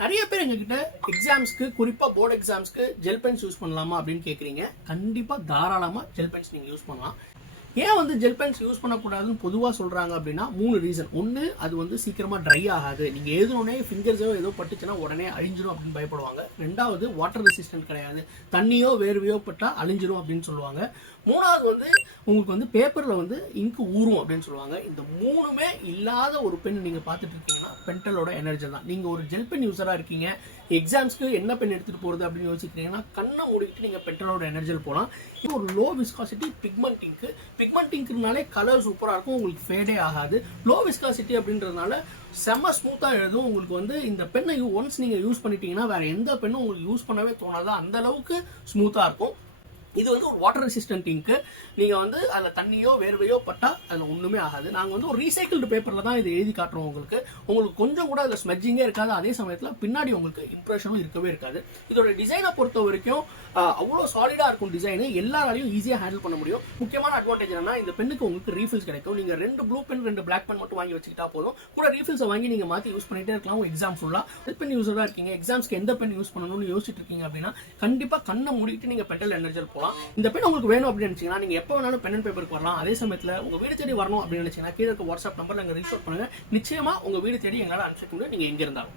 நிறைய பேர் எங்ககிட்ட எக்ஸாம்ஸ்க்கு குறிப்பா போர்டு எக்ஸாம்ஸ்க்கு ஜெல் பென்ஸ் யூஸ் பண்ணலாமா அப்படின்னு கேட்குறீங்க. கண்டிப்பா தாராளமா ஜெல் பென்ஸ் நீங்க யூஸ் பண்ணலாம். ஏன் வந்து ஜெல் பென்ஸ் யூஸ் பண்ணக்கூடாதுன்னு பொதுவாக சொல்கிறாங்க அப்படின்னா 3 ரீசன். ஒன்று, அது வந்து சீக்கிரமாக ட்ரை ஆகாது. நீங்கள் எழுதணுன்னே ஃபிங்கர்ஸோ ஏதோ பட்டுச்சுன்னா உடனே அழிஞ்சிடும் அப்படின்னு பயப்படுவாங்க. ரெண்டாவது, வாட்டர் ரெசிஸ்டன்ட் கிடையாது. தண்ணியோ வேர்வையோ பட்டால் அழிஞ்சிடும் அப்படின்னு சொல்லுவாங்க. மூணாவது வந்து உங்களுக்கு வந்து பேப்பரில் வந்து இங்கு ஊறும் அப்படின்னு சொல்லுவாங்க. இந்த மூணுமே இல்லாத ஒரு பென் நீங்கள் பார்த்துட்டு இருக்கீங்கன்னா பென்டலோட எனர்ஜி தான். நீங்கள் ஒரு ஜெல் பென் யூஸராக இருக்கீங்க, எக்ஸாம்ஸ்க்கு என்ன பென் எடுத்துகிட்டு போகிறது அப்படின்னு யோசிக்கிறீங்கன்னா கண்ணை மூடிக்கிட்டு நீங்கள் பென்டலோட எனர்ஜியில் போகலாம். இது ஒரு லோ விஸ்காசிட்டி பிக்மெண்ட் இங்கு. பிக்மெண்ட் இங்க்னாலே கலர் சூப்பராக இருக்கும், உங்களுக்கு ஃபேடே ஆகாது. லோ விஸ்காசிட்டி அப்படின்றதுனால செம்ம ஸ்மூத்தாக எழுதும். உங்களுக்கு வந்து இந்த பெண்ணை ஒன்ஸ் நீங்கள் யூஸ் பண்ணிட்டீங்கன்னா வேறு எந்த பெண்ணும் உங்களுக்கு யூஸ் பண்ணவே தோணாது, அந்த அளவுக்கு ஸ்மூத்தாக இருக்கும். இது வந்து ஒரு வாட்டர் ரெசிஸ்டன்ட் இங்கு. நீங்கள் வந்து அதில் தண்ணியோ வேர்வையோ பட்டால் அதில் ஒன்றுமே ஆகாது. நாங்கள் வந்து ஒரு ரீசைக்கிள்டு பேப்பரில் தான் இது எழுதி காட்டுறோம். உங்களுக்கு கொஞ்சம் கூட அதில் ஸ்மெட்ஜிங்கே இருக்காது. அதே சமயத்தில் பின்னாடி உங்களுக்கு இம்ப்ரெஷனும் இருக்கவே இருக்காது. இதோட டிசைனை பொறுத்த வரைக்கும் அவ்வளோ சாலிடாக இருக்கும் டிசைனு. எல்லாராலையும் ஈஸியாக ஹேண்டில் பண்ண முடியும். முக்கியமான அட்வான்டேஜ் என்னன்னா, இந்த பெண்ணுக்கு உங்களுக்கு ரீஃபில்ஸ் கிடைக்கும். நீங்கள் 2 ப்ளூ பென் 2 பிளாக் பென் மட்டும் வாங்கி வச்சுக்கிட்டா போதும். கூட ரீஃபில்ஸை வாங்கி நீங்கள் மாற்றி யூஸ் பண்ணிகிட்டே இருக்கலாம் எக்ஸாம் ஃபுல்லாக. ஜெல் பென் யூஸராக இருக்கீங்க, எக்ஸாம்ஸ்க்கு எந்த பென் யூஸ் பண்ணணும்னு யோசிச்சுட்டு இருக்கீங்க அப்படின்னா கண்டிப்பாக கண்ணை மூடிட்டு நீங்கள் பென்டல் எனர்ஜியில் போகலாம். இந்த பென் உங்களுக்கு வேணும் அப்படின்னு நினைச்சீங்கன்னா நீங்க எப்போ வேணாலும் பென் அண்ட் பேப்பருக்கு வரலாம். அதே சமயத்தில் உங்க வீடு தேடி வரணும் அப்படின்னு நினைச்சீங்கன்னா கீழே இருக்க வாட்ஸ்அப் நம்பர் நாங்கள் ரீச் அவுட் பண்ணுங்க. நிச்சயமா உங்க வீடு தேடி எங்களால் அனுப்பிச்சு முடியும், நீங்க எங்க இருந்தாலும்.